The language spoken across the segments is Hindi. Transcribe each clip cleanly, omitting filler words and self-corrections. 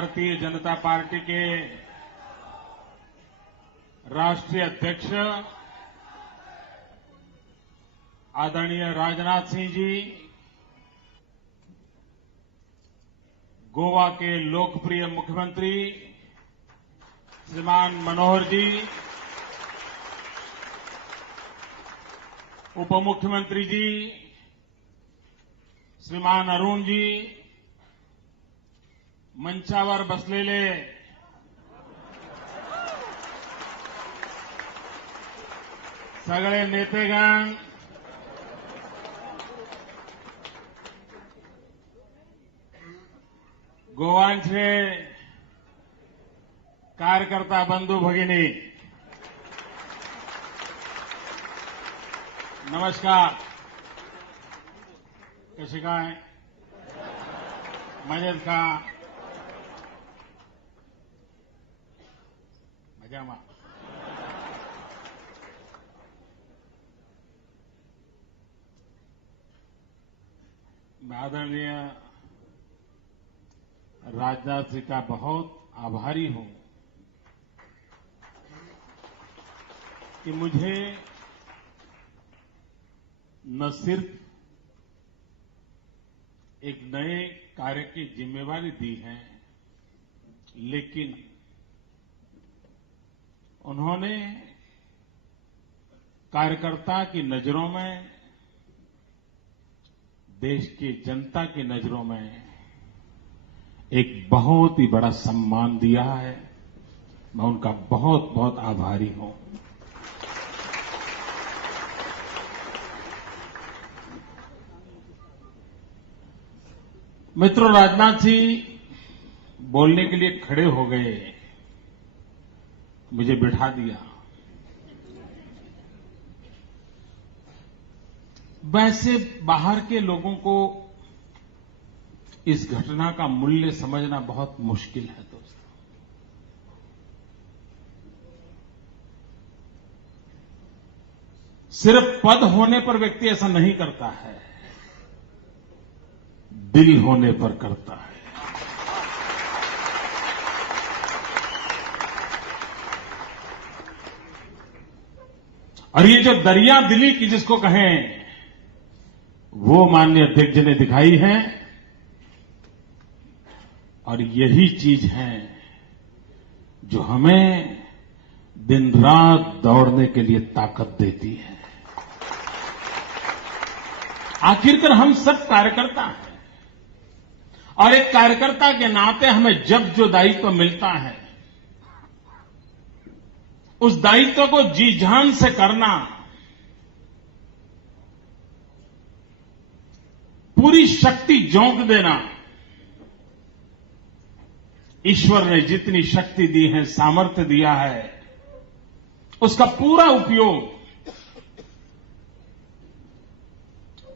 भारतीय जनता पार्टी के राष्ट्रीय अध्यक्ष आदरणीय राजनाथ सिंह जी, गोवा के लोकप्रिय मुख्यमंत्री श्रीमान मनोहर जी, उप मुख्यमंत्री जी श्रीमान अरुण जी, मंचावर बसलेले सगळे नेतेगण, गोवांचे कार्यकर्ता बंधू भगिनी, नमस्कार. कसे काय? मजेत का? मजामा. मैं आदरणीय राजनाथ जी का बहुत आभारी हूं कि मुझे न सिर्फ एक नए कार्य की जिम्मेवारी दी है, लेकिन उन्होंने कार्यकर्ता की नजरों में, देश की जनता की नजरों में एक बहुत ही बड़ा सम्मान दिया है. मैं उनका बहुत बहुत आभारी हूं. मित्रों, राजनाथ जी बोलने के लिए खड़े हो गए, मुझे बिठा दिया. वैसे बाहर के लोगों को इस घटना का मूल्य समझना बहुत मुश्किल है दोस्तों. सिर्फ पद होने पर व्यक्ति ऐसा नहीं करता है, दिल होने पर करता है. और ये जो दरिया दिली की जिसको कहें, वो माननीय अध्यक्ष जी ने दिखाई है. और यही चीज है जो हमें दिन रात दौड़ने के लिए ताकत देती है. आखिरकार हम सब कार्यकर्ता हैं, और एक कार्यकर्ता के नाते हमें जब जो दायित्व मिलता है, उस दायित्व को जी जान से करना, पूरी शक्ति झोंक देना. ईश्वर ने जितनी शक्ति दी है, सामर्थ्य दिया है, उसका पूरा उपयोग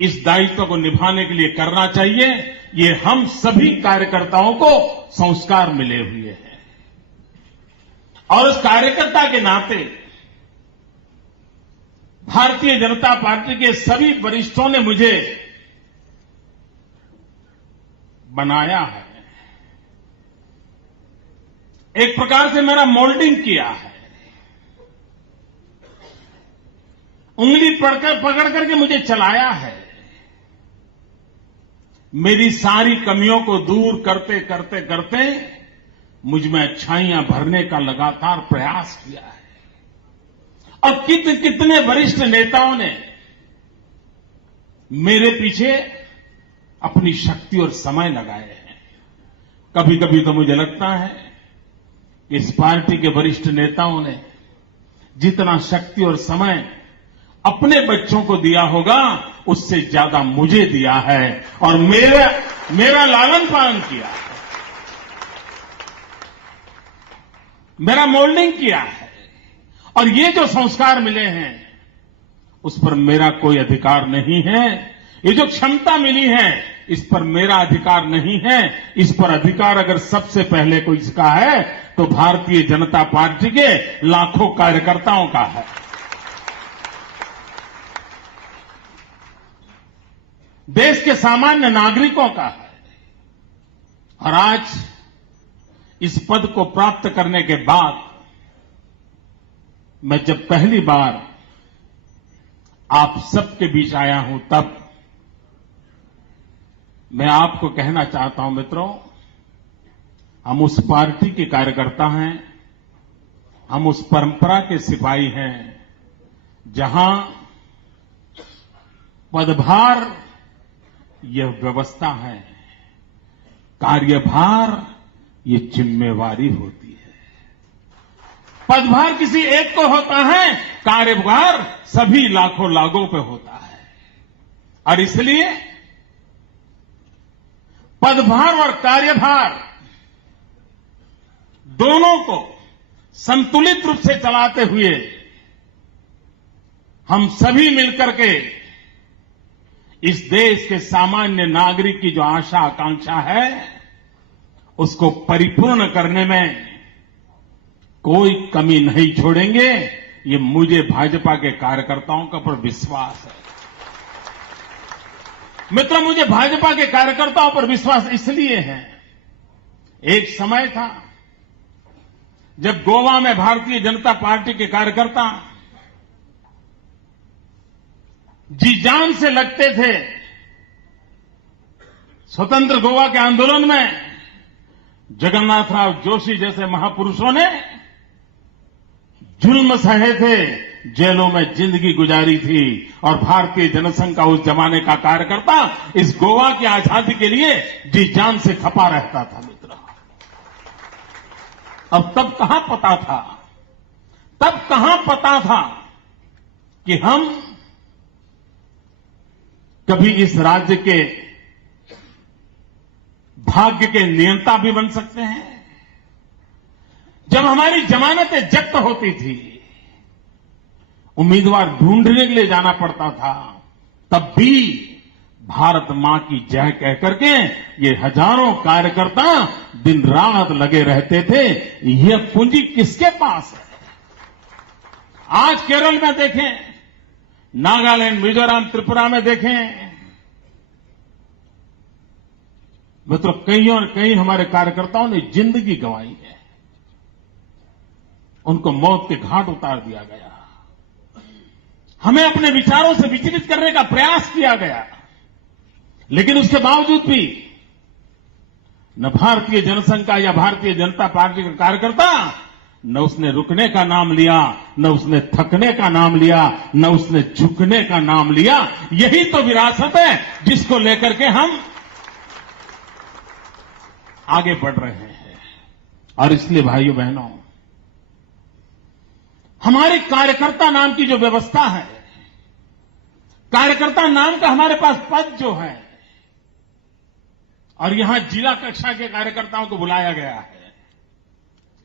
इस दायित्व को निभाने के लिए करना चाहिए. ये हम सभी कार्यकर्ताओं को संस्कार मिले हुए हैं. और उस कार्यकर्ता के नाते भारतीय जनता पार्टी के सभी वरिष्ठों ने मुझे बनाया है, एक प्रकार से मेरा मोल्डिंग किया है. उंगली पकड़ करके मुझे चलाया है. मेरी सारी कमियों को दूर करते करते करते मुझ में अच्छाइयां भरने का लगातार प्रयास किया है. और कितने वरिष्ठ नेताओं ने मेरे पीछे अपनी शक्ति और समय लगाए हैं. कभी कभी तो मुझे लगता है कि इस पार्टी के वरिष्ठ नेताओं ने जितना शक्ति और समय अपने बच्चों को दिया होगा, उससे ज्यादा मुझे दिया है और मेरा लालन पालन किया है, मेरा मोल्डिंग किया है. और ये जो संस्कार मिले हैं, उस पर मेरा कोई अधिकार नहीं है. ये जो क्षमता मिली है, इस पर मेरा अधिकार नहीं है. इस पर अधिकार अगर सबसे पहले कोई इसका है तो भारतीय जनता पार्टी के लाखों कार्यकर्ताओं का है. देश के सामान्य नागरिकों का है. और आज इस पद को प्राप्त करने के बाद मैं जब पहली बार आप सबके बीच आया हूं, तब मैं आपको कहना चाहता हूं मित्रों, हम उस पार्टी के कार्यकर्ता हैं, हम उस परंपरा के सिपाही हैं जहां पदभार यह व्यवस्था है, कार्यभार ये जिम्मेवारी होती है। पदभार किसी एक को होता है, कार्यभार सभी लाखों लागों पे होता है। और इसलिए पदभार और कार्यभार दोनों को संतुलित रूप से चलाते हुए हम सभी मिलकर के इस देश के सामान्य नागरिक की जो आशा आकांक्षा है उसको परिपूर्ण करने में कोई कमी नहीं छोड़ेंगे। ये मुझे भाजपा के कार्यकर्ताओं का पर विश्वास है। मित्रों, मुझे भाजपा के कार्यकर्ताओं पर विश्वास इसलिए है, एक समय था जब गोवा में भारतीय जनता पार्टी के कार्यकर्ता जी जान से लगते थे। स्वतंत्र गोवा के आंदोलन में जगन्नाथराव जोशी जैसे महापुरुषों ने जुल्म सहे थे, जेलों में जिंदगी गुजारी थी, और भारतीय जनसंघ का उस जमाने का कार्यकर्ता इस गोवा की आजादी के लिए जी जान से खपा रहता था। मित्र, अब तब कहां पता था कि हम कभी इस राज्य के भाग्य के नियंता भी बन सकते हैं। जब हमारी जमानतें जब्त होती थी, उम्मीदवार ढूंढने के लिए जाना पड़ता था, तब भी भारत मां की जय कह करके ये हजारों कार्यकर्ता दिन रात लगे रहते थे। यह पूंजी किसके पास है? आज केरल में देखें, नागालैंड, मिजोरम, त्रिपुरा में देखें, मित्रों, कहीं और कहीं हमारे कार्यकर्ताओं ने जिंदगी गंवाई है, उनको मौत के घाट उतार दिया गया, हमें अपने विचारों से विचलित करने का प्रयास किया गया, लेकिन उसके बावजूद भी न भारतीय जनसंघ का या भारतीय जनता पार्टी का कार्यकर्ता न उसने रुकने का नाम लिया, न उसने थकने का नाम लिया, न उसने झुकने का नाम लिया। यही तो विरासत है जिसको लेकर के हम आगे बढ़ रहे हैं। और इसलिए भाइयों बहनों, हमारे कार्यकर्ता नाम की जो व्यवस्था है, कार्यकर्ता नाम का हमारे पास पद जो है, और यहां जिला कक्षा के कार्यकर्ताओं को बुलाया गया है।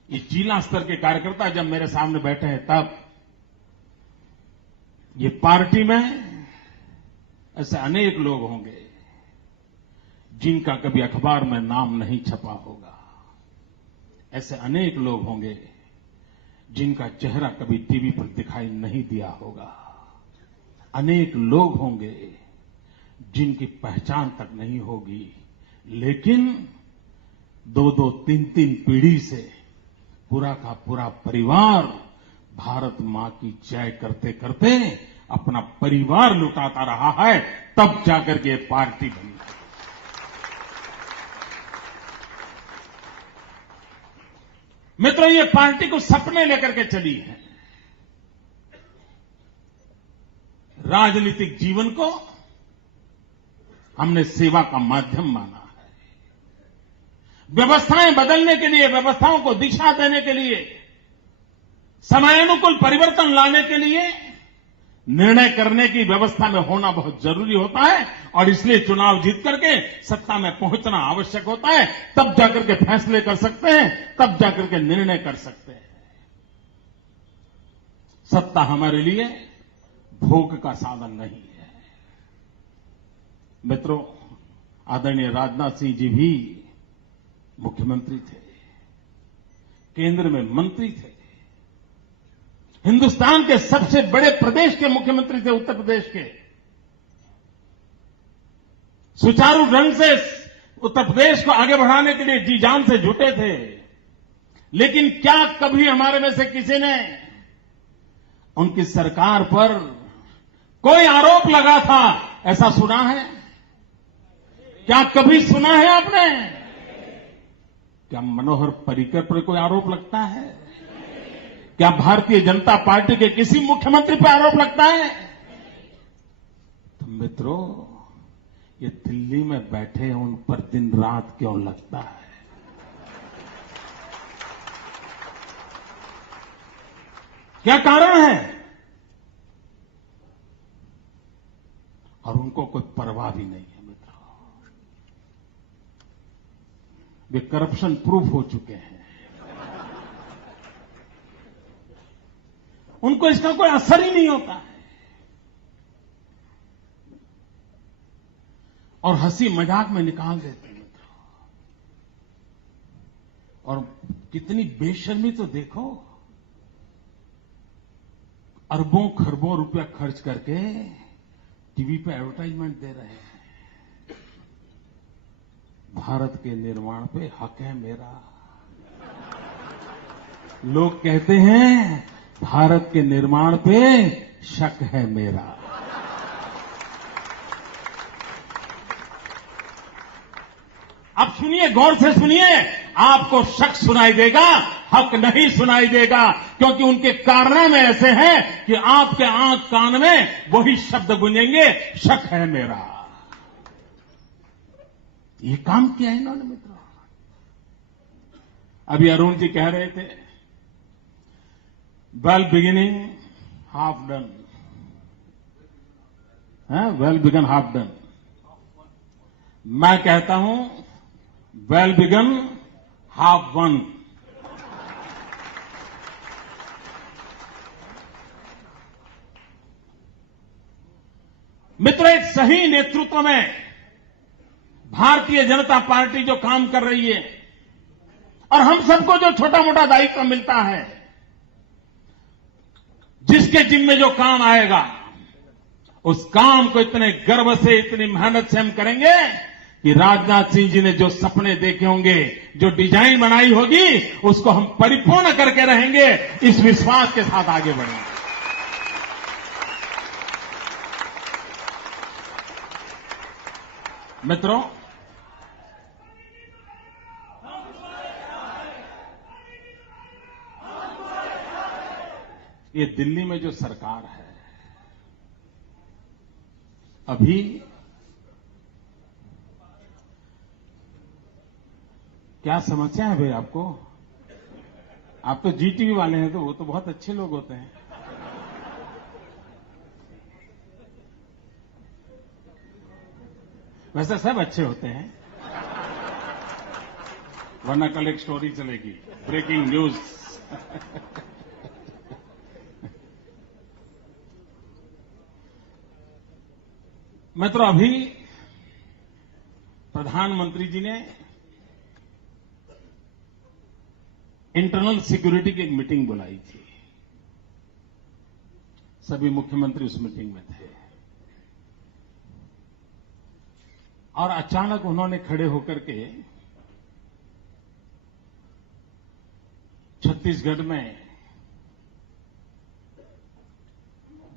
ये जिला स्तर के कार्यकर्ता जब मेरे सामने बैठे हैं, तब ये पार्टी में ऐसे अनेक लोग होंगे जिनका कभी अखबार में नाम नहीं छपा होगा, ऐसे अनेक लोग होंगे जिनका चेहरा कभी टीवी पर दिखाई नहीं दिया होगा, अनेक लोग होंगे जिनकी पहचान तक नहीं होगी, लेकिन 2-2, 3-3 पीढ़ी से पूरा का पूरा परिवार भारत मां की जय करते करते अपना परिवार लुटाता रहा है, तब जाकर के पार्टी बनी। मित्रों, ये पार्टी को सपने लेकर के चली है। राजनीतिक जीवन को हमने सेवा का माध्यम माना है। व्यवस्थाएं बदलने के लिए, व्यवस्थाओं को दिशा देने के लिए, समयानुकूल परिवर्तन लाने के लिए निर्णय करने की व्यवस्था में होना बहुत जरूरी होता है, और इसलिए चुनाव जीत करके सत्ता में पहुंचना आवश्यक होता है। तब जाकर के फैसले कर सकते हैं, तब जाकर के निर्णय कर सकते हैं। सत्ता हमारे लिए भोग का साधन नहीं है। मित्रों, आदरणीय राजनाथ सिंह जी भी मुख्यमंत्री थे, केंद्र में मंत्री थे, हिंदुस्तान के सबसे बड़े प्रदेश के मुख्यमंत्री थे, उत्तर प्रदेश के। सुचारू ढंग से उत्तर प्रदेश को आगे बढ़ाने के लिए जी जान से जुटे थे। लेकिन क्या कभी हमारे में से किसी ने उनकी सरकार पर कोई आरोप लगा था ऐसा सुना है? क्या कभी सुना है आपने? क्या मनोहर पर्रिकर पर कोई आरोप लगता है? क्या भारतीय जनता पार्टी के किसी मुख्यमंत्री पर आरोप लगता है? तो मित्रों, ये दिल्ली में बैठे उन पर दिन रात क्यों लगता है? क्या कारण है? और उनको कोई परवाह भी नहीं है मित्रों। वे करप्शन प्रूफ हो चुके हैं। उनको इसका कोई असर ही नहीं होता है। और हंसी मजाक में निकाल देते हैं मित्रों। और कितनी बेशर्मी तो देखो, अरबों खरबों रुपया खर्च करके टीवी पे एडवर्टाइजमेंट दे रहे हैं। भारत के निर्माण पे हक है मेरा। लोग कहते हैं भारत के निर्माण पे शक है मेरा। अब सुनिए, गौर से सुनिए, आपको शक सुनाई देगा, हक नहीं सुनाई देगा, क्योंकि उनके कारनामे ऐसे हैं कि आपके आंख कान में वही शब्द गूंजेंगे, शक है मेरा। ये काम किया है इन्होंने मित्रों। अभी अरुण जी कह रहे थे, well beginning half done, well begin half done. मैं कहता हूं वेल बिगन हाफ वन। मित्र, एक सही नेतृत्व में भारतीय जनता पार्टी जो काम कर रही है और हम सबको जो छोटा मोटा दायित्व मिलता है, जिसके जिम्मे जो काम आएगा, उस काम को इतने गर्व से, इतनी मेहनत से हम करेंगे कि राजनाथ सिंह जी ने जो सपने देखे होंगे, जो डिजाइन बनाई होगी, उसको हम परिपूर्ण करके रहेंगे। इस विश्वास के साथ आगे बढ़ेंगे। मित्रों, ये दिल्ली में जो सरकार है, अभी क्या समस्या है भाई आपको? आप तो जीटीवी वाले हैं, तो वो तो बहुत अच्छे लोग होते हैं। वैसे सब अच्छे होते हैं, वरना कल एक स्टोरी चलेगी, ब्रेकिंग न्यूज। मित्रों, अभी प्रधानमंत्री जी ने इंटरनल सिक्योरिटी की एक मीटिंग बुलाई थी। सभी मुख्यमंत्री उस मीटिंग में थे और अचानक उन्होंने खड़े होकर के छत्तीसगढ़ में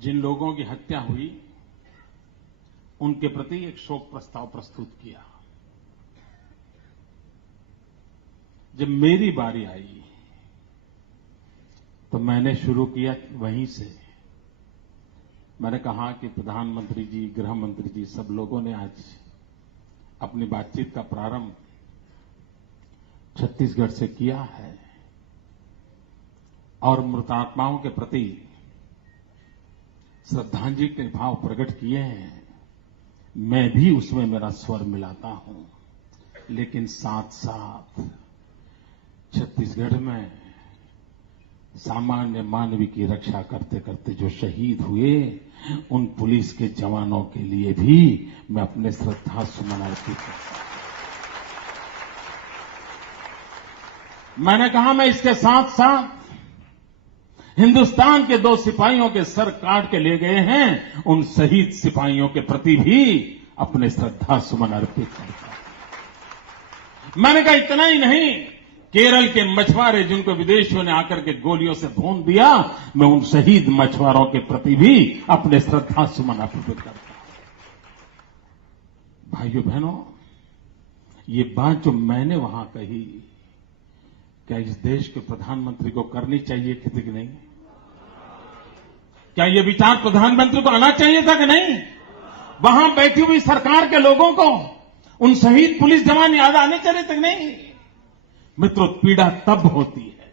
जिन लोगों की हत्या हुई, उनके प्रति एक शोक प्रस्ताव प्रस्तुत किया। जब मेरी बारी आई तो मैंने शुरू किया वहीं से। मैंने कहा कि प्रधानमंत्री जी, गृह मंत्री जी, सब लोगों ने आज अपनी बातचीत का प्रारंभ छत्तीसगढ़ से किया है और मृतात्माओं के प्रति श्रद्धांजलि के भाव प्रकट किए हैं। मैं भी उसमें मेरा स्वर मिलाता हूं, लेकिन साथ साथ छत्तीसगढ़ में सामान्य मानवी की रक्षा करते करते जो शहीद हुए, उन पुलिस के जवानों के लिए भी मैं अपने श्रद्धा सुमन अर्पित करता हूं। मैंने कहा मैं इसके साथ साथ हिंदुस्तान के 2 सिपाहियों के सर काट के ले गए हैं, उन शहीद सिपाहियों के प्रति भी अपने श्रद्धा सुमन अर्पित करता हूं। मैंने कहा इतना ही नहीं, केरल के मछुआरे जिनको विदेशियों ने आकर के गोलियों से भून दिया, मैं उन शहीद मछुआरों के प्रति भी अपने श्रद्धा सुमन अर्पित करता हूं। भाइयों बहनों, ये बात जो मैंने वहां कही, क्या इस देश के प्रधानमंत्री को करनी चाहिए थी कि नहीं? क्या ये विचार प्रधानमंत्री को आना चाहिए था कि नहीं? वहां बैठी हुई सरकार के लोगों को उन शहीद पुलिस जवान याद आने चाहिए थे कि नहीं? मित्रों, पीड़ा तब होती है,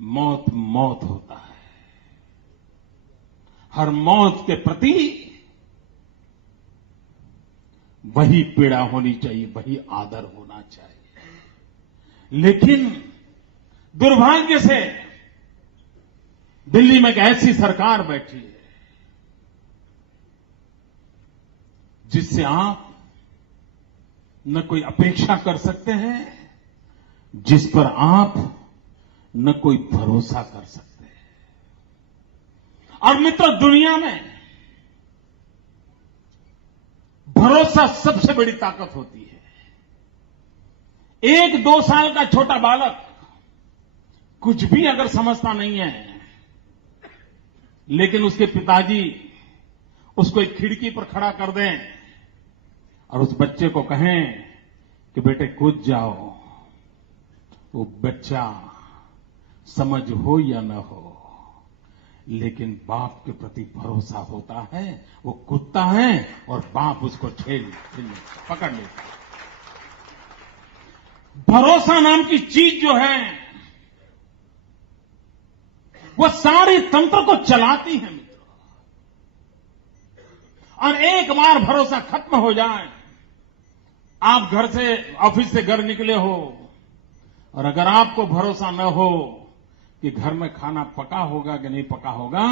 मौत मौत होता है। हर मौत के प्रति वही पीड़ा होनी चाहिए, वही आदर होना चाहिए। लेकिन दुर्भाग्य से दिल्ली में एक ऐसी सरकार बैठी है जिससे आप न कोई अपेक्षा कर सकते हैं, जिस पर आप न कोई भरोसा कर सकते हैं। और मित्रों, दुनिया में भरोसा सबसे बड़ी ताकत होती है। 1-2 साल का छोटा बालक कुछ भी अगर समझता नहीं है, लेकिन उसके पिताजी उसको एक खिड़की पर खड़ा कर दें और उस बच्चे को कहें कि बेटे कूद जाओ, वो बच्चा समझ हो या न हो, लेकिन बाप के प्रति भरोसा होता है, वो कूदता है और बाप उसको पकड़ लेता है। भरोसा नाम की चीज जो है वो सारे तंत्र को चलाती है मित्रों। और एक बार भरोसा खत्म हो जाए, आप घर से ऑफिस से घर निकले हो और अगर आपको भरोसा न हो कि घर में खाना पका होगा कि नहीं पका होगा,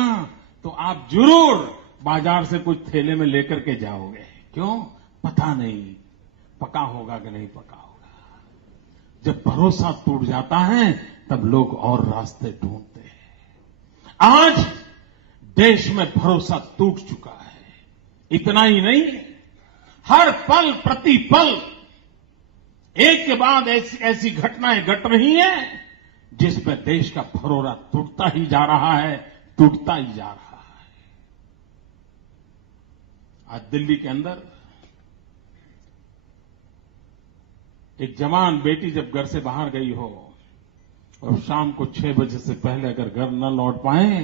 तो आप जरूर बाजार से कुछ थैले में लेकर के जाओगे। क्यों? पता नहीं पका होगा कि नहीं पका होगा। जब भरोसा टूट जाता है तब लोग और रास्ते ढूंढते हैं। आज देश में भरोसा टूट चुका है। इतना ही नहीं, हर पल प्रति पल एक के बाद ऐसी घटनाएं घट रही हैं जिसमें देश का भरोसा टूटता ही जा रहा है, टूटता ही जा रहा है। आज दिल्ली के अंदर एक जवान बेटी जब घर से बाहर गई हो और शाम को 6 बजे से पहले अगर घर न लौट पाए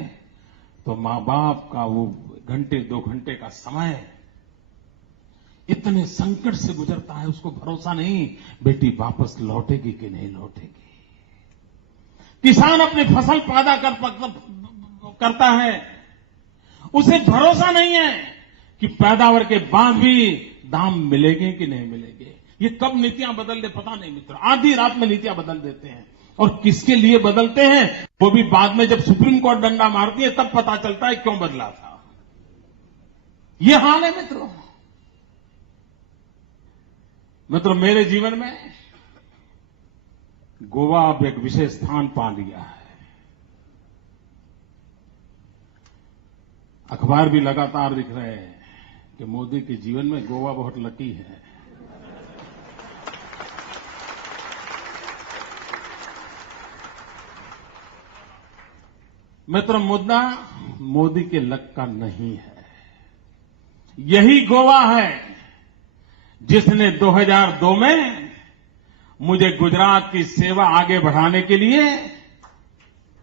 तो मां बाप का वो घंटे 2 घंटे का समय इतने संकट से गुजरता है, उसको भरोसा नहीं बेटी वापस लौटेगी कि नहीं लौटेगी। किसान अपनी फसल पैदा करता है, उसे भरोसा नहीं है कि पैदावार के बाद भी दाम मिलेंगे कि नहीं मिलेंगे। ये कब नीतियां बदल दे पता नहीं मित्र, आधी रात में नीतियां बदल देते हैं। और किसके लिए बदलते हैं वो भी बाद में जब सुप्रीम कोर्ट डंडा मारती है तब पता चलता है क्यों बदला था। ये हाल है मित्रों। मेरे जीवन में गोवा अब एक विशेष स्थान पा लिया है। अखबार भी लगातार लिख रहे हैं कि मोदी के जीवन में गोवा बहुत लकी है। मित्र, मुद्दा मोदी के लक का नहीं है। यही गोवा है जिसने 2002 में मुझे गुजरात की सेवा आगे बढ़ाने के लिए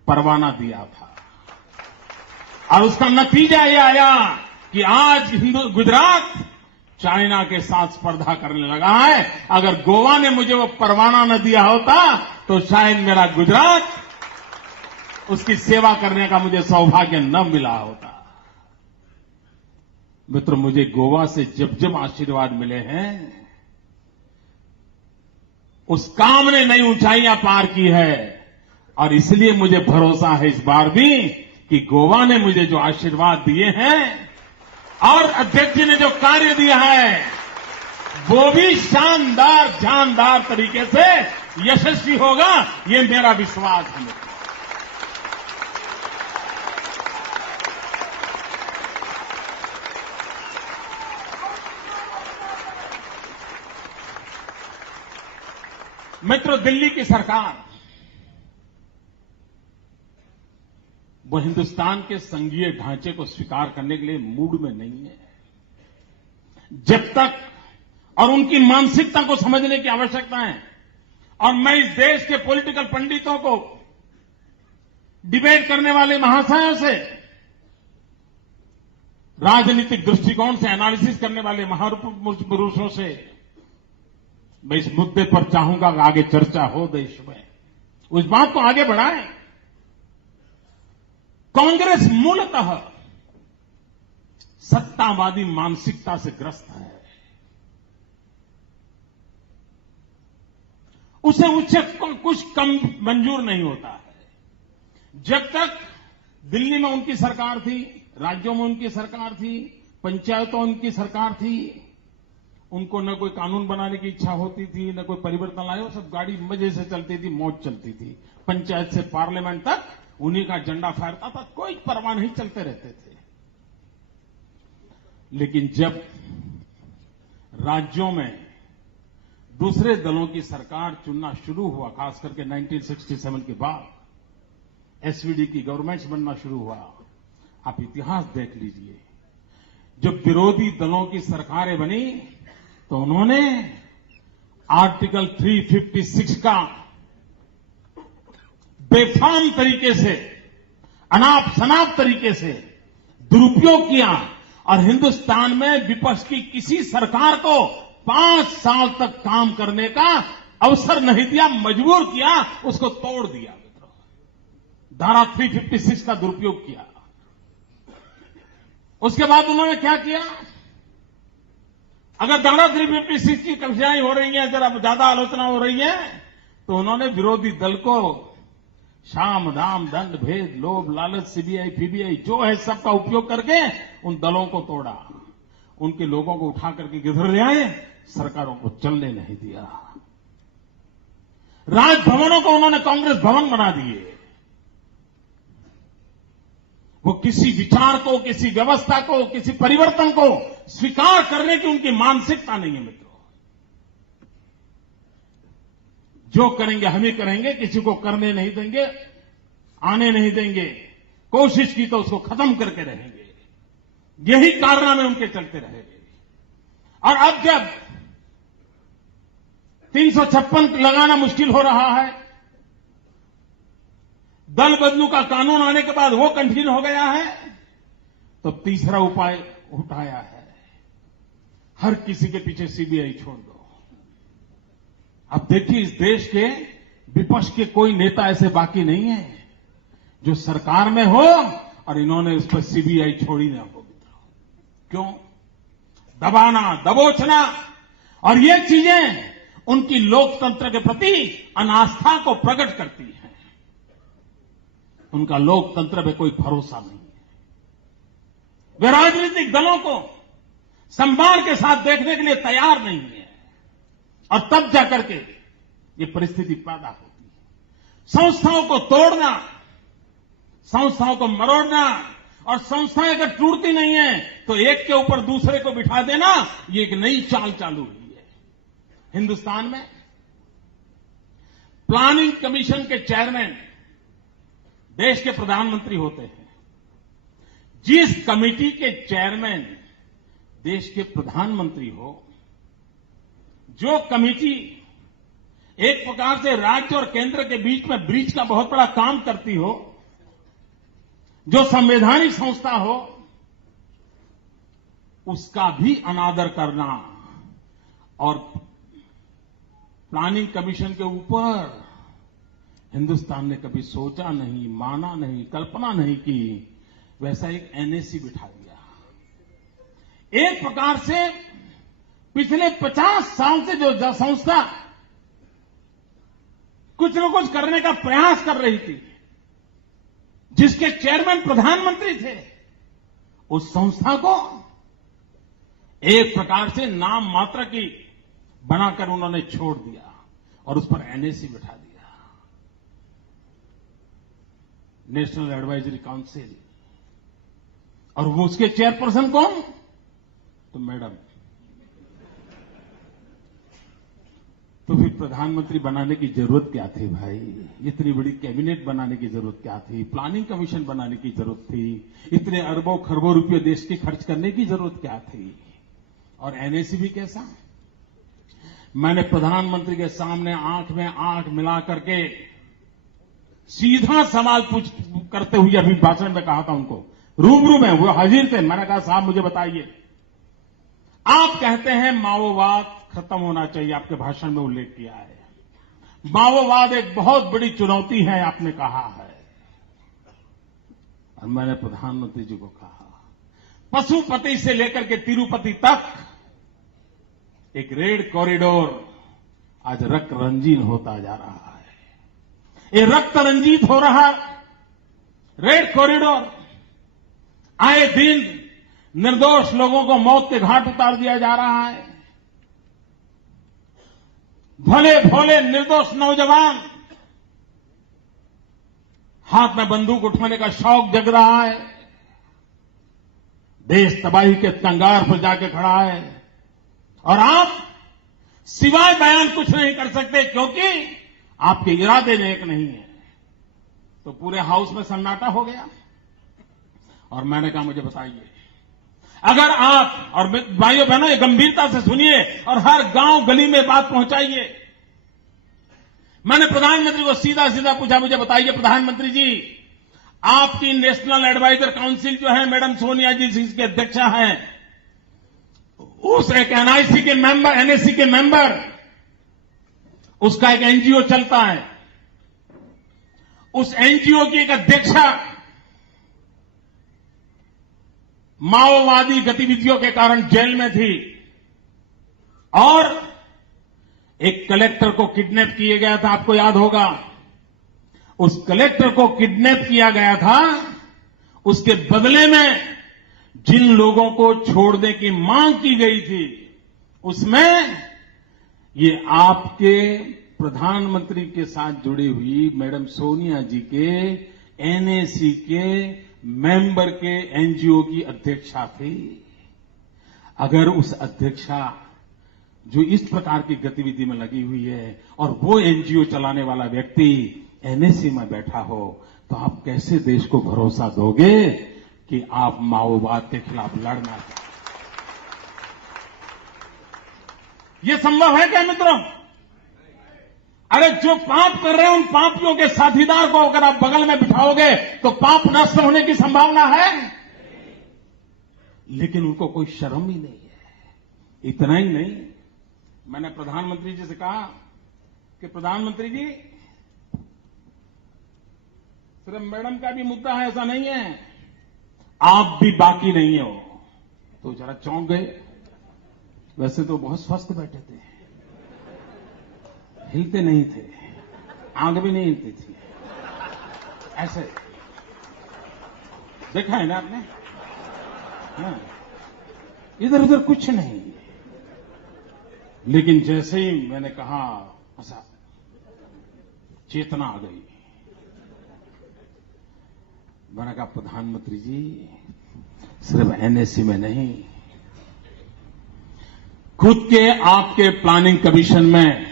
परवाना दिया था। और उसका नतीजा ये आया कि आज गुजरात चाइना के साथ स्पर्धा करने लगा है। अगर गोवा ने मुझे वो परवाना न दिया होता तो शायद मेरा गुजरात उसकी सेवा करने का मुझे सौभाग्य न मिला होता। मित्र, मुझे गोवा से जब जब आशीर्वाद मिले हैं उस काम ने नई ऊंचाइयां पार की है। और इसलिए मुझे भरोसा है इस बार भी कि गोवा ने मुझे जो आशीर्वाद दिए हैं और अध्यक्ष जी ने जो कार्य दिया है वो भी शानदार जानदार तरीके से यशस्वी होगा, ये मेरा विश्वास है। मित्रों, दिल्ली की सरकार वो हिंदुस्तान के संघीय ढांचे को स्वीकार करने के लिए मूड में नहीं है। जब तक, और उनकी मानसिकता को समझने की आवश्यकता है। और मैं इस देश के पॉलिटिकल पंडितों को, डिबेट करने वाले महाशयों से, राजनीतिक दृष्टिकोण से एनालिसिस करने वाले महापुरुषों से मैं इस मुद्दे पर चाहूंगा कि आगे चर्चा हो देश में, उस बात को आगे बढ़ाएं। कांग्रेस मूलतः सत्तावादी मानसिकता से ग्रस्त है। उसे कुछ कम मंजूर नहीं होता है। जब तक दिल्ली में उनकी सरकार थी, राज्यों में उनकी सरकार थी, पंचायतों में उनकी सरकार थी, उनको न कोई कानून बनाने की इच्छा होती थी, न कोई परिवर्तन लाए, वो सब गाड़ी मजे से चलती थी, मौज चलती थी। पंचायत से पार्लियामेंट तक उन्हीं का झंडा फहरता था, कोई परवाह नहीं, चलते रहते थे। लेकिन जब राज्यों में दूसरे दलों की सरकार चुनना शुरू हुआ, खास करके 1967 के बाद एसवीडी की गवर्नमेंट्स बनना शुरू हुआ, आप इतिहास देख लीजिए। जब विरोधी दलों की सरकारें बनी तो उन्होंने आर्टिकल 356 का बेफाम तरीके से, अनाप शनाप तरीके से दुरुपयोग किया और हिंदुस्तान में विपक्ष की किसी सरकार को 5 साल तक काम करने का अवसर नहीं दिया, मजबूर किया, उसको तोड़ दिया। धारा 356 का दुरुपयोग किया। उसके बाद उन्होंने क्या किया? अगर धारा 356 की कब्जाएं हो रही हैं, जरा ज्यादा आलोचना हो रही है, तो उन्होंने विरोधी दल को शाम दाम दंड भेद लोभ लालच सीबीआई फीबीआई जो है सबका उपयोग करके उन दलों को तोड़ा, उनके लोगों को उठा करके किधर ले आए, सरकारों को चलने नहीं दिया। राजभवनों को उन्होंने कांग्रेस भवन बना दिए। वो किसी विचार को, किसी व्यवस्था को, किसी परिवर्तन को स्वीकार करने की उनकी मानसिकता नहीं है। मित्रों, जो करेंगे हम ही करेंगे, किसी को करने नहीं देंगे, आने नहीं देंगे, कोशिश की तो उसको खत्म करके रहेंगे, यही कारनामे उनके चलते रहेंगे। और अब जब 356 लगाना मुश्किल हो रहा है, दल बदलू का कानून आने के बाद वो कठिन हो गया है, तो तीसरा उपाय उठाया है, हर किसी के पीछे सीबीआई छोड़ दो। अब देखिए, इस देश के विपक्ष के कोई नेता ऐसे बाकी नहीं है जो सरकार में हो और इन्होंने उस पर सीबीआई छोड़ी ना हो। क्यों? दबाना, दबोचना, और ये चीजें उनकी लोकतंत्र के प्रति अनास्था को प्रकट करती हैं। उनका लोकतंत्र में कोई भरोसा नहीं है। वे राजनीतिक दलों को सम्मान के साथ देखने के लिए तैयार नहीं है, और तब जाकर के ये परिस्थिति पैदा होती है। संस्थाओं को तोड़ना, संस्थाओं को मरोड़ना, और संस्थाएं अगर टूटती नहीं है तो एक के ऊपर दूसरे को बिठा देना, ये एक नई चाल चालू हुई है। हिंदुस्तान में प्लानिंग कमीशन के चेयरमैन देश के प्रधानमंत्री होते हैं। जिस कमेटी के चेयरमैन देश के प्रधानमंत्री हो, जो कमेटी एक प्रकार से राज्य और केंद्र के बीच में ब्रिज का बहुत बड़ा काम करती हो, जो संवैधानिक संस्था हो, उसका भी अनादर करना और प्लानिंग कमीशन के ऊपर हिंदुस्तान ने कभी सोचा नहीं, माना नहीं, कल्पना नहीं की, वैसा एक एनएसी बिठा दिया। एक प्रकार से पिछले 50 साल से जो संस्था कुछ न कुछ करने का प्रयास कर रही थी, जिसके चेयरमैन प्रधानमंत्री थे, उस संस्था को एक प्रकार से नाम मात्र की बनाकर उन्होंने छोड़ दिया और उस पर एनएसी बिठा दिया, नेशनल एडवाइजरी काउंसिल। और वो उसके चेयरपर्सन कौन? तो मैडम तो फिर प्रधानमंत्री बनाने की जरूरत क्या थी भाई? इतनी बड़ी कैबिनेट बनाने की जरूरत क्या थी? प्लानिंग कमीशन बनाने की जरूरत थी? इतने अरबों खरबों रुपये देश की खर्च करने की जरूरत क्या थी? और एनएसी भी कैसा? मैंने प्रधानमंत्री के सामने आंख में आंख मिला करके सीधा सवाल करते हुए अभी भाषण में कहा था उनको, रूबरू में वो हाजिर थे। मैंने कहा साहब मुझे बताइए, आप कहते हैं माओवाद खत्म होना चाहिए, आपके भाषण में उल्लेख किया है। माओवाद एक बहुत बड़ी चुनौती है आपने कहा है। और मैंने प्रधानमंत्री जी को कहा, पशुपति से लेकर के तिरुपति तक एक रेड कॉरिडोर आज रक्त रंजीन होता जा रहा है। ये रक्त रंजित हो रहा रेड कॉरिडोर आए दिन निर्दोष लोगों को मौत के घाट उतार दिया जा रहा है। भले भोले निर्दोष नौजवान हाथ में बंदूक उठाने का शौक जग रहा है। देश तबाही के कंगार पर जाके खड़ा है और आप सिवाय बयान कुछ नहीं कर सकते, क्योंकि आपके इरादे नेक नहीं है। तो पूरे हाउस में सन्नाटा हो गया। और मैंने कहा मुझे बताइए, अगर आप, और भाइयों बहनों ये गंभीरता से सुनिए और हर गांव गली में बात पहुंचाइए। मैंने प्रधानमंत्री को सीधा सीधा पूछा, मुझे बताइए प्रधानमंत्री जी, आपकी नेशनल एडवाइजर काउंसिल जो है मैडम सोनिया जी जिसके अध्यक्षा हैं, उस एक एनआईसी के मेंबर, एनएससी के मेंबर, उसका एक एनजीओ चलता है, उस एनजीओ की एक अध्यक्षा माओवादी गतिविधियों के कारण जेल में थी और एक कलेक्टर को किडनैप किया गया था, आपको याद होगा। उस कलेक्टर को किडनैप किया गया था, उसके बदले में जिन लोगों को छोड़ने की मांग की गई थी, उसमें ये आपके प्रधानमंत्री के साथ जुड़ी हुई मैडम सोनिया जी के एनएसी के मेंबर के एनजीओ की अध्यक्षा थी। अगर उस अध्यक्षा जो इस प्रकार की गतिविधि में लगी हुई है और वो एनजीओ चलाने वाला व्यक्ति एनएसी में बैठा हो, तो आप कैसे देश को भरोसा दोगे कि आप माओवाद के खिलाफ लड़ना चाहते? ये संभव है क्या मित्रों? अरे जो पाप कर रहे हैं उन पापियों के साथीदार को अगर आप बगल में बिठाओगे तो पाप नष्ट होने की संभावना है, लेकिन उनको कोई शर्म ही नहीं है। इतना ही नहीं, मैंने प्रधानमंत्री जी से कहा कि प्रधानमंत्री जी, सिर्फ मैडम का भी मुद्दा है ऐसा नहीं है, आप भी बाकी नहीं हो। तो जरा चौंक गए। वैसे तो बहुत स्वस्थ बैठे थे, हिलते नहीं थे, आंख भी नहीं हिलती थी, ऐसे देखा है ना आपने? हाँ, इधर उधर कुछ नहीं। लेकिन जैसे ही मैंने कहा, ऐसा चेतना आ गई। मैंने कहा प्रधानमंत्री जी, सिर्फ एनएसी में नहीं, खुद के आपके प्लानिंग कमीशन में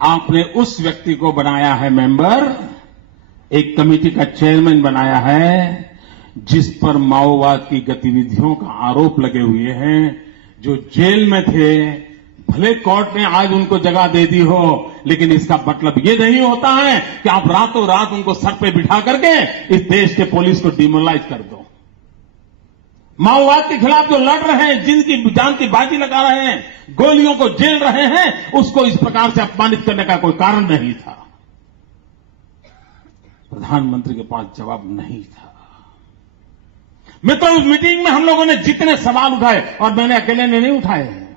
आपने उस व्यक्ति को बनाया है मेंबर, एक कमेटी का चेयरमैन बनाया है जिस पर माओवाद की गतिविधियों का आरोप लगे हुए हैं, जो जेल में थे। भले कोर्ट ने आज उनको जगह दे दी हो, लेकिन इसका मतलब ये नहीं होता है कि आप रातों रात उनको सर पे बिठा करके इस देश के पुलिस को डिमोलाइज कर दो। माओवाद के खिलाफ जो लड़ रहे हैं, जिनकी जान की बाजी लगा रहे हैं, गोलियों को झेल रहे हैं, उसको इस प्रकार से अपमानित करने का कोई कारण नहीं था। प्रधानमंत्री के पास जवाब नहीं था। मित्रों, उस मीटिंग में हम लोगों ने जितने सवाल उठाए, और मैंने अकेले ने नहीं उठाए हैं,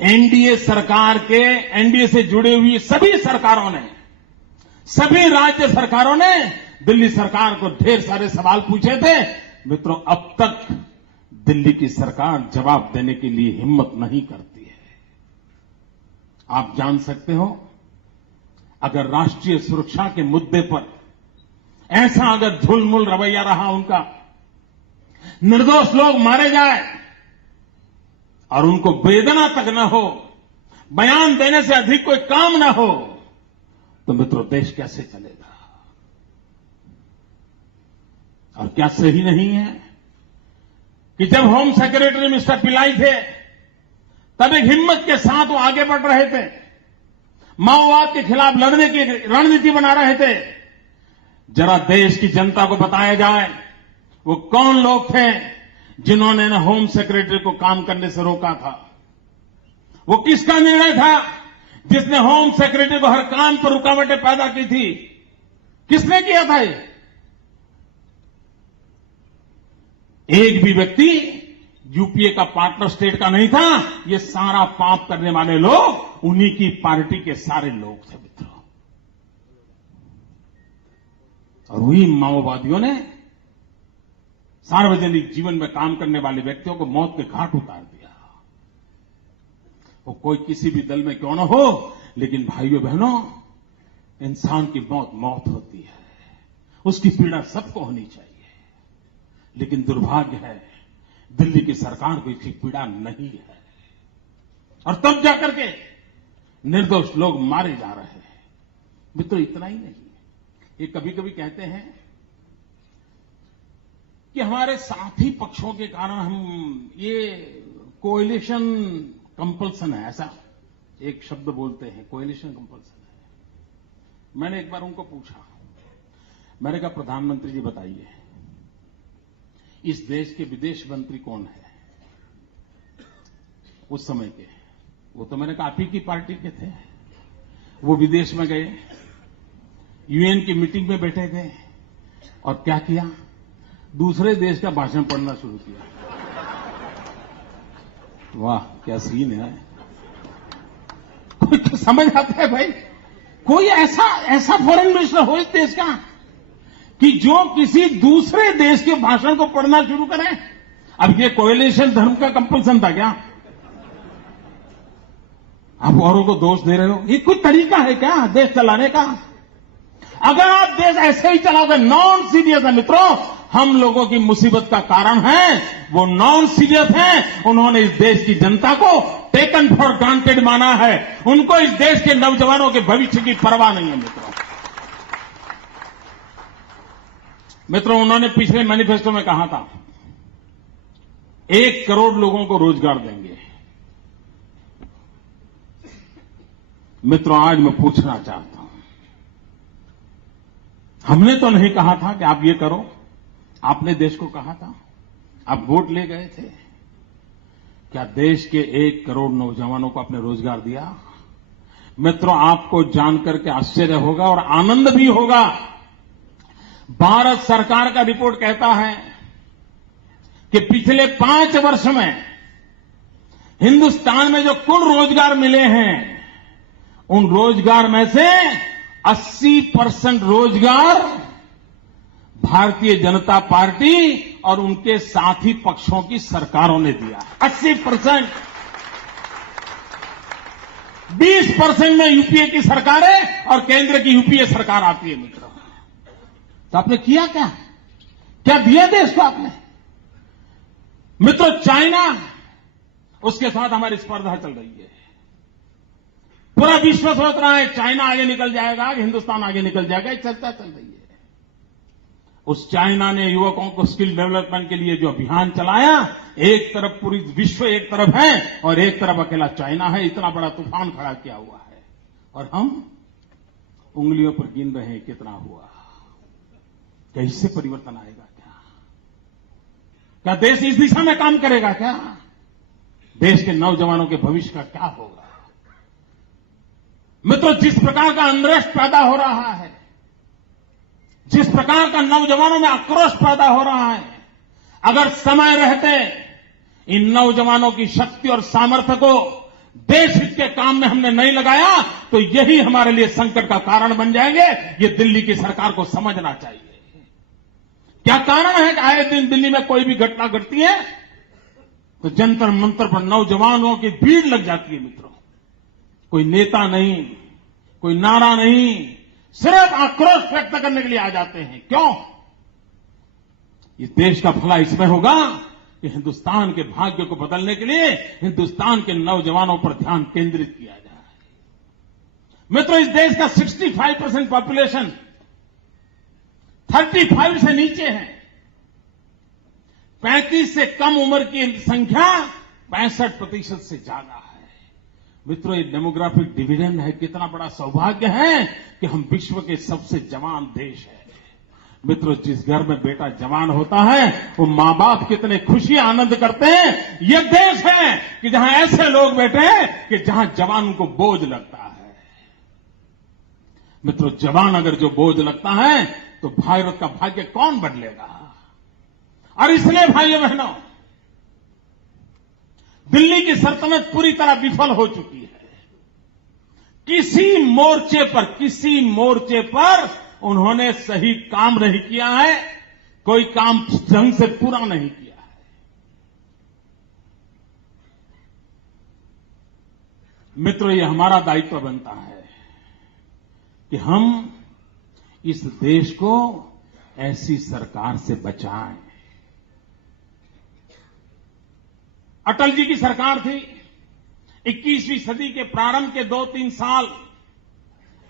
एनडीए सरकार के, एनडीए से जुड़ी हुई सभी सरकारों ने, सभी राज्य सरकारों ने दिल्ली सरकार को ढेर सारे सवाल पूछे थे। मित्रों, अब तक दिल्ली की सरकार जवाब देने के लिए हिम्मत नहीं करती है। आप जान सकते हो, अगर राष्ट्रीय सुरक्षा के मुद्दे पर ऐसा अगर झुलमुल रवैया रहा उनका, निर्दोष लोग मारे जाए और उनको वेदना तक न हो, बयान देने से अधिक कोई काम ना हो, तो मित्रों देश कैसे चलेगा? और क्या सही नहीं है कि जब होम सेक्रेटरी मिस्टर पिल्लाई थे, तब एक हिम्मत के साथ वो आगे बढ़ रहे थे, माओवाद के खिलाफ लड़ने की रणनीति बना रहे थे। जरा देश की जनता को बताया जाए वो कौन लोग थे जिन्होंने होम सेक्रेटरी को काम करने से रोका था। वो किसका निर्णय था जिसने होम सेक्रेटरी को हर काम पर रुकावटें पैदा की थी? किसने किया था ये? एक भी व्यक्ति यूपीए का पार्टनर स्टेट का नहीं था। ये सारा पाप करने वाले लोग उन्हीं की पार्टी के सारे लोग थे मित्रों। और वही माओवादियों ने सार्वजनिक जीवन में काम करने वाले व्यक्तियों को मौत के घाट उतार दिया। वो कोई किसी भी दल में क्यों न हो, लेकिन भाइयों बहनों, इंसान की मौत मौत होती है, उसकी पीड़ा सबको होनी चाहिए। लेकिन दुर्भाग्य है दिल्ली की सरकार को इसकी पीड़ा नहीं है, और तब जाकर के निर्दोष लोग मारे जा रहे हैं। मित्रों इतना ही नहीं, ये कभी कभी कहते हैं कि हमारे साथी पक्षों के कारण हम ये कोएलिशन कंपल्सन है, ऐसा एक शब्द बोलते हैं, कोएलिशन कंपल्सन है। मैंने एक बार उनको पूछा, मैंने कहा प्रधानमंत्री जी बताइए इस देश के विदेश मंत्री कौन है उस समय के? वो तो मैंने कहा आप ही की पार्टी के थे। वो विदेश में गए, यूएन की मीटिंग में बैठे थे, और क्या किया? दूसरे देश का भाषण पढ़ना शुरू किया। वाह क्या सीन है! कोई तो समझ आता है भाई, कोई ऐसा फॉरेन मिनिस्टर हो इस देश का कि जो किसी दूसरे देश के भाषण को पढ़ना शुरू करें? अब ये कोएलिशन धर्म का कंपल्सन था क्या? आप औरों को दोष दे रहे हो? ये कोई तरीका है क्या देश चलाने का? अगर आप देश ऐसे ही चलाओगे, नॉन सीरियस है मित्रों, हम लोगों की मुसीबत का कारण है वो नॉन सीरियस हैं। उन्होंने इस देश की जनता को टेकन फॉर ग्रांटेड माना है। उनको इस देश के नौजवानों के भविष्य की परवाह नहीं है मित्रों, उन्होंने पिछले मैनिफेस्टो में कहा था 1 करोड़ लोगों को रोजगार देंगे। मित्रों आज मैं पूछना चाहता हूं, हमने तो नहीं कहा था कि आप ये करो, आपने देश को कहा था, आप वोट ले गए थे। क्या देश के 1 करोड़ नौजवानों को आपने रोजगार दिया? मित्रों आपको जानकर के आश्चर्य होगा और आनंद भी होगा। भारत सरकार का रिपोर्ट कहता है कि पिछले 5 वर्ष में हिंदुस्तान में जो कुल रोजगार मिले हैं, उन रोजगार में से 80% रोजगार भारतीय जनता पार्टी और उनके साथी पक्षों की सरकारों ने दिया। 80%। 20% में यूपीए की सरकारें और केंद्र की यूपीए सरकार आती है मित्रों। तो आपने किया क्या? क्या दिया देश को आपने? मित्रों चाइना, उसके साथ हमारी स्पर्धा चल रही है। पूरा विश्व सोच रहा है चाइना आगे निकल जाएगा, हिंदुस्तान आगे निकल जाएगा, एक चर्चा चल रही है। उस चाइना ने युवकों को स्किल डेवलपमेंट के लिए जो अभियान चलाया, एक तरफ पूरी विश्व एक तरफ है और एक तरफ अकेला चाइना है, इतना बड़ा तूफान खड़ा किया हुआ है, और हम उंगलियों पर गिन रहे हैं कितना हुआ। कैसे परिवर्तन आएगा? क्या देश इस दिशा में काम करेगा? क्या देश के नौजवानों के भविष्य का क्या होगा? मित्रों जिस प्रकार का अनरेस्ट पैदा हो रहा है, जिस प्रकार का नौजवानों में आक्रोश पैदा हो रहा है, अगर समय रहते इन नौजवानों की शक्ति और सामर्थ्य को देश हित के काम में हमने नहीं लगाया तो यही हमारे लिए संकट का कारण बन जाएंगे। ये दिल्ली की सरकार को समझना चाहिए। क्या कारण है कि आए दिन दिल्ली में कोई भी घटना घटती है तो जंतर मंतर पर नौजवानों की भीड़ लग जाती है मित्रों। कोई नेता नहीं, कोई नारा नहीं, सिर्फ आक्रोश व्यक्त करने के लिए आ जाते हैं। क्यों? इस देश का भला इसमें होगा कि हिंदुस्तान के भाग्य को बदलने के लिए हिंदुस्तान के नौजवानों पर ध्यान केंद्रित किया जाए। मित्रों, इस देश का 65% पॉपुलेशन 35 से नीचे है। 35 से कम उम्र की संख्या 65% से ज्यादा है। मित्रों, ये डेमोग्राफिक डिविडेंड है। कितना बड़ा सौभाग्य है कि हम विश्व के सबसे जवान देश है। मित्रों, जिस घर में बेटा जवान होता है वो मां बाप कितने खुशी आनंद करते हैं। ये देश है कि जहां ऐसे लोग बैठे हैं कि जहां जवान को बोझ लगता है। मित्रों, जवान अगर जो बोझ लगता है तो भारत का भाग्य कौन बदलेगा। और इसलिए भाइयों बहनों, दिल्ली की सल्तनत पूरी तरह विफल हो चुकी है। किसी मोर्चे पर उन्होंने सही काम नहीं किया है। कोई काम ढंग से पूरा नहीं किया है। मित्रों, ये हमारा दायित्व बनता है कि हम इस देश को ऐसी सरकार से बचाएं। अटल जी की सरकार थी। 21वीं सदी के प्रारंभ के 2-3 साल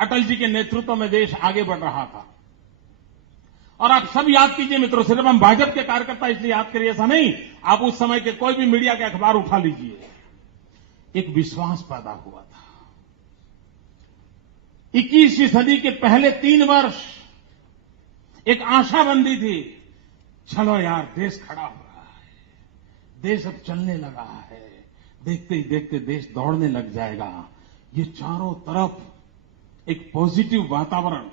अटल जी के नेतृत्व में देश आगे बढ़ रहा था। और आप सब याद कीजिए मित्रों, सिर्फ हम भाजपा के कार्यकर्ता इसलिए याद करिए ऐसा नहीं, आप उस समय के कोई भी मीडिया के अखबार उठा लीजिए। एक विश्वास पैदा हुआ था। 21वीं सदी के पहले 3 वर्ष एक आशाबंदी थी। चलो यार, देश खड़ा हो रहा है, देश अब चलने लगा है, देखते ही देखते देश दौड़ने लग जाएगा। ये चारों तरफ एक पॉजिटिव वातावरण,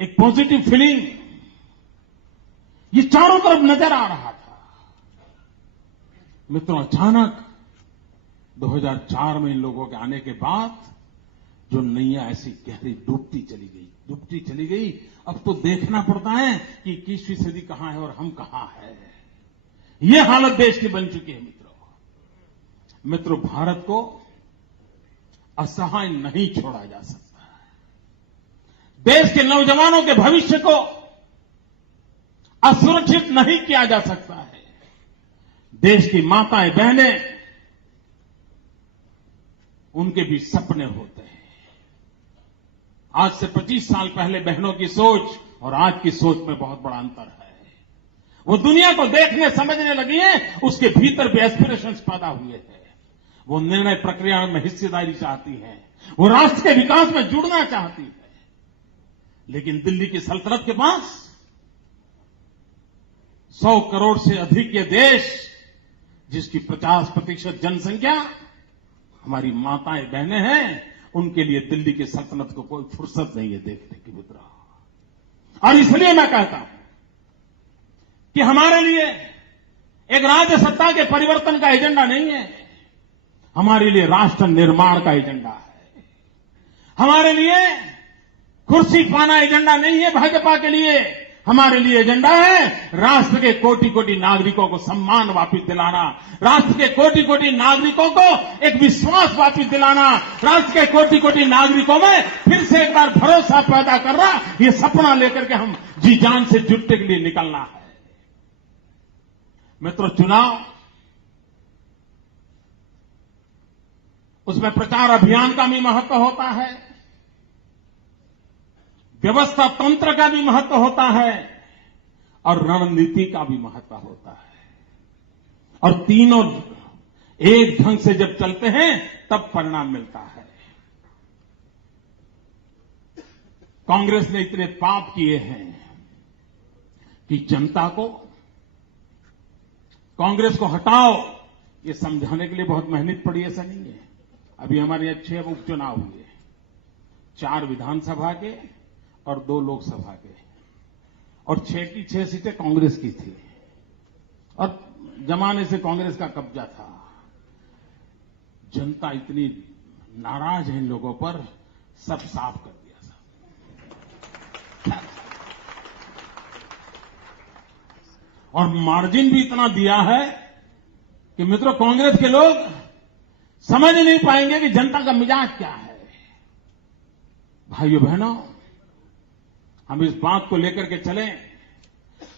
एक पॉजिटिव फीलिंग, ये चारों तरफ नजर आ रहा था। मित्रों, अचानक 2004 में इन लोगों के आने के बाद जो नैया ऐसी गहरी डूबती चली गई। अब तो देखना पड़ता है कि 21वीं सदी कहां है और हम कहां हैं। ये हालत देश की बन चुकी है। मित्रों, भारत को असहाय नहीं छोड़ा जा सकता। देश के नौजवानों के भविष्य को असुरक्षित नहीं किया जा सकता है। देश की माताएं बहनें, उनके भी सपने होते हैं। आज से 25 साल पहले बहनों की सोच और आज की सोच में बहुत बड़ा अंतर है। वो दुनिया को देखने समझने लगी है, उसके भीतर भी एस्पिरेशंस पैदा हुए हैं। वो निर्णय प्रक्रिया में हिस्सेदारी चाहती है, वो राष्ट्र के विकास में जुड़ना चाहती है। लेकिन दिल्ली की सल्तनत के पास 100 करोड़ से अधिक ये देश, जिसकी 50% जनसंख्या हमारी माताएं बहनें हैं, उनके लिए दिल्ली की सल्तनत को कोई फुर्सत नहीं है देखने की। मित्रों, और इसलिए मैं कहता हूं कि हमारे लिए एक राज्य सत्ता के परिवर्तन का एजेंडा नहीं है, हमारे लिए राष्ट्र निर्माण का एजेंडा है। हमारे लिए कुर्सी पाना एजेंडा नहीं है भाजपा के लिए। हमारे लिए एजेंडा है राष्ट्र के कोटि-कोटि नागरिकों को सम्मान वापस दिलाना, राष्ट्र के कोटि-कोटि नागरिकों को एक विश्वास वापस दिलाना, राष्ट्र के कोटि-कोटि नागरिकों में फिर से एक बार भरोसा पैदा करना। ये सपना लेकर के हम जी जान से जुटने के लिए निकलना है। मित्रों, चुनाव, उसमें प्रचार अभियान का भी महत्व होता है, व्यवस्था तंत्र का भी महत्व होता है और रणनीति का भी महत्व होता है। और तीनों एक ढंग से जब चलते हैं तब परिणाम मिलता है। कांग्रेस ने इतने पाप किए हैं कि जनता को कांग्रेस को हटाओ, ये समझाने के लिए बहुत मेहनत पड़ी, ऐसा नहीं है। अभी हमारे यहां 6 उपचुनाव हुए, 4 विधानसभा के और 2 लोकसभा के, और 6 की 6 सीटें कांग्रेस की थी और जमाने से कांग्रेस का कब्जा था। जनता इतनी नाराज है इन लोगों पर, सब साफ कर दिया सब। और मार्जिन भी इतना दिया है कि मित्रों, कांग्रेस के लोग समझ नहीं पाएंगे कि जनता का मिजाज क्या है। भाइयों बहनों, हम इस बात को लेकर के चलें,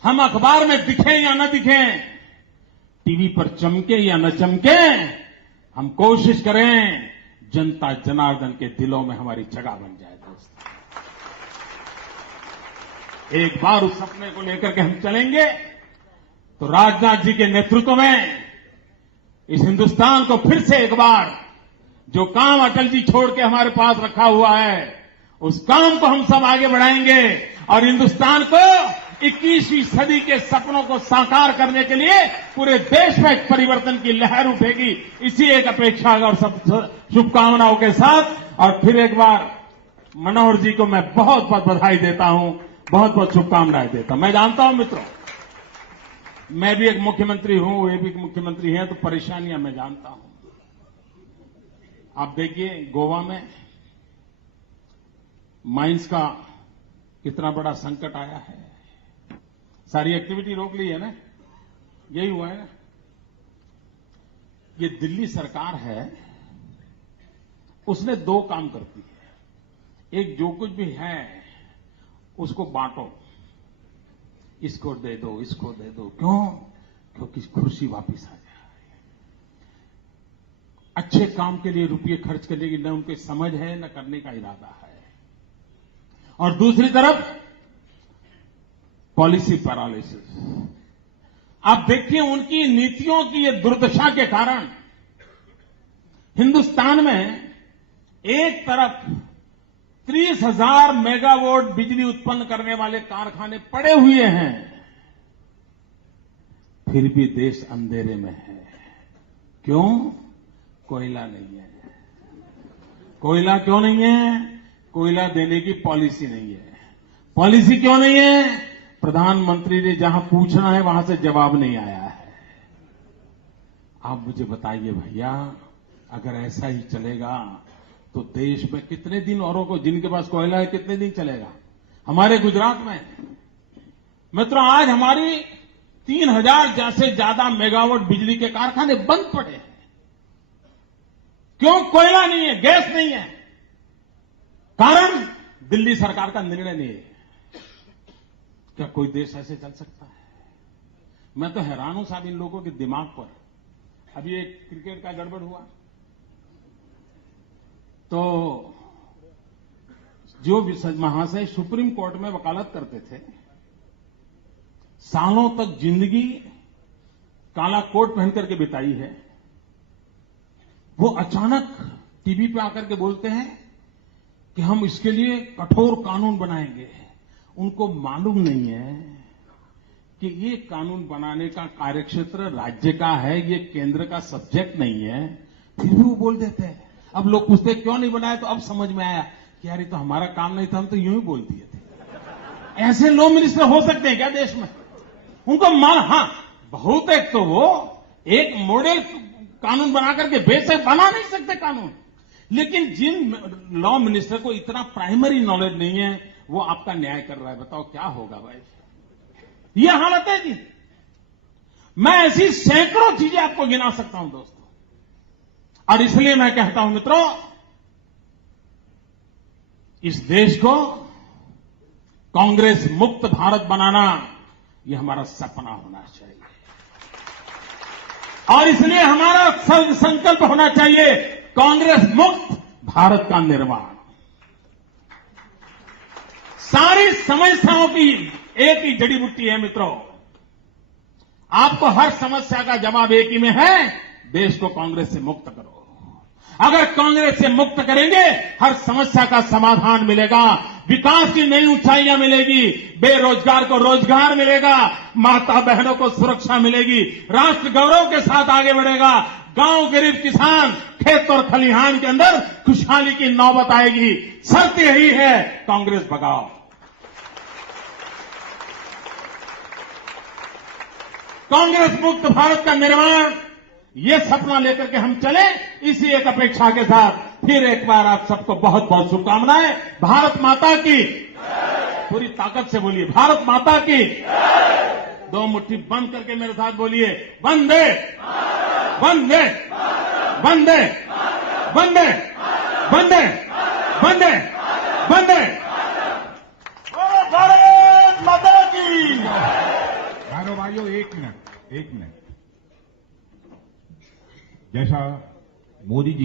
हम अखबार में दिखें या न दिखें, टीवी पर चमके या न चमके, हम कोशिश करें जनता जनार्दन के दिलों में हमारी जगह बन जाए। दोस्तों, एक बार उस सपने को लेकर के हम चलेंगे तो राजनाथ जी के नेतृत्व में इस हिंदुस्तान को फिर से एक बार जो काम अटल जी छोड़ के हमारे पास रखा हुआ है, उस काम को हम सब आगे बढ़ाएंगे और हिंदुस्तान को 21वीं सदी के सपनों को साकार करने के लिए पूरे देश में एक परिवर्तन की लहर उठेगी। इसी एक अपेक्षा और सब शुभकामनाओं के साथ और फिर एक बार मनोहर जी को मैं बहुत बहुत बधाई देता हूं, बहुत बहुत शुभकामनाएं देता हूं। मैं जानता हूं मित्रों, मैं भी एक मुख्यमंत्री हूं, वे भी एक मुख्यमंत्री हैं, तो परेशानियां मैं जानता हूं। आप देखिए गोवा में माइंस का कितना बड़ा संकट आया है, सारी एक्टिविटी रोक ली है ना, यही हुआ है ना। ये दिल्ली सरकार है, उसने दो काम करती है। एक, जो कुछ भी है उसको बांटो, इसको दे दो, इसको दे दो। क्यों? क्योंकि कुर्सी वापिस आ जाए। अच्छे काम के लिए रुपये खर्च करने की न उनकी समझ है न करने का इरादा है। और दूसरी तरफ पॉलिसी पैरालिसिस। आप देखिए उनकी नीतियों की ये दुर्दशा के कारण हिंदुस्तान में एक तरफ 30,000 मेगावाट बिजली उत्पन्न करने वाले कारखाने पड़े हुए हैं, फिर भी देश अंधेरे में है। क्यों? कोयला नहीं है। कोयला क्यों नहीं है? कोयला देने की पॉलिसी नहीं है। पॉलिसी क्यों नहीं है? प्रधानमंत्री ने जहां पूछना है वहां से जवाब नहीं आया है। आप मुझे बताइए भैया, अगर ऐसा ही चलेगा तो देश में कितने दिन औरों को, जिनके पास कोयला है, कितने दिन चलेगा? हमारे गुजरात में मित्रों आज हमारी 3,000 से ज्यादा मेगावाट बिजली के कारखाने बंद पड़े हैं। क्यों? कोयला नहीं है, गैस नहीं है। कारण दिल्ली सरकार का निर्णय नहीं है। क्या कोई देश ऐसे चल सकता है? मैं तो हैरान हूं साहब इन लोगों के दिमाग पर। अभी एक क्रिकेट का गड़बड़ हुआ तो जो महाशय सुप्रीम कोर्ट में वकालत करते थे, सालों तक जिंदगी काला कोट पहन करके बिताई है, वो अचानक टीवी पे आकर के बोलते हैं कि हम इसके लिए कठोर कानून बनाएंगे। उनको मालूम नहीं है कि ये कानून बनाने का कार्यक्षेत्र राज्य का है, ये केंद्र का सब्जेक्ट नहीं है, फिर भी वो बोल देते हैं। अब लोग पूछते क्यों नहीं बनाया, तो अब समझ में आया कि यार ये तो हमारा काम नहीं था, हम तो यूं ही बोल दिए थे। ऐसे लॉ मिनिस्टर हो सकते हैं क्या देश में? उनको हाँ, बहुत एक तो वो एक मॉडल कानून बना करके बेशक बना नहीं सकते कानून, लेकिन जिन लॉ मिनिस्टर को इतना प्राइमरी नॉलेज नहीं है वो आपका न्याय कर रहा है, बताओ क्या होगा भाई? ये हालत है जी। मैं ऐसी सैकड़ों चीजें आपको गिना सकता हूं दोस्तों, और इसलिए मैं कहता हूं मित्रों, इस देश को कांग्रेस मुक्त भारत बनाना यह हमारा सपना होना चाहिए, और इसलिए हमारा संकल्प होना चाहिए कांग्रेस मुक्त भारत का निर्माण। सारी समस्याओं की एक ही जड़ी बूटी है मित्रों, आपको हर समस्या का जवाब एक ही में है, देश को कांग्रेस से मुक्त करो। अगर कांग्रेस से मुक्त करेंगे हर समस्या का समाधान मिलेगा, विकास की नई ऊंचाइयां मिलेगी, बेरोजगार को रोजगार मिलेगा, माता बहनों को सुरक्षा मिलेगी, राष्ट्र गौरव के साथ आगे बढ़ेगा, गांव गरीब किसान खेत और खलिहान के अंदर खुशहाली की नौबत आएगी। शर्त यही है, कांग्रेस भगाओ। कांग्रेस मुक्त भारत का निर्माण, ये सपना लेकर के हम चले, इसी एक अपेक्षा के साथ फिर एक बार आप सबको बहुत बहुत शुभकामनाएं। भारत माता की, पूरी ताकत से बोलिए भारत माता की। दो मुट्ठी बंद करके मेरे साथ बोलिए वंदे वंदे वंदे वंदे वंदे वंदे वंदे। भारत माता की। भाइयों, एक मिनट। जैसा मोदी जी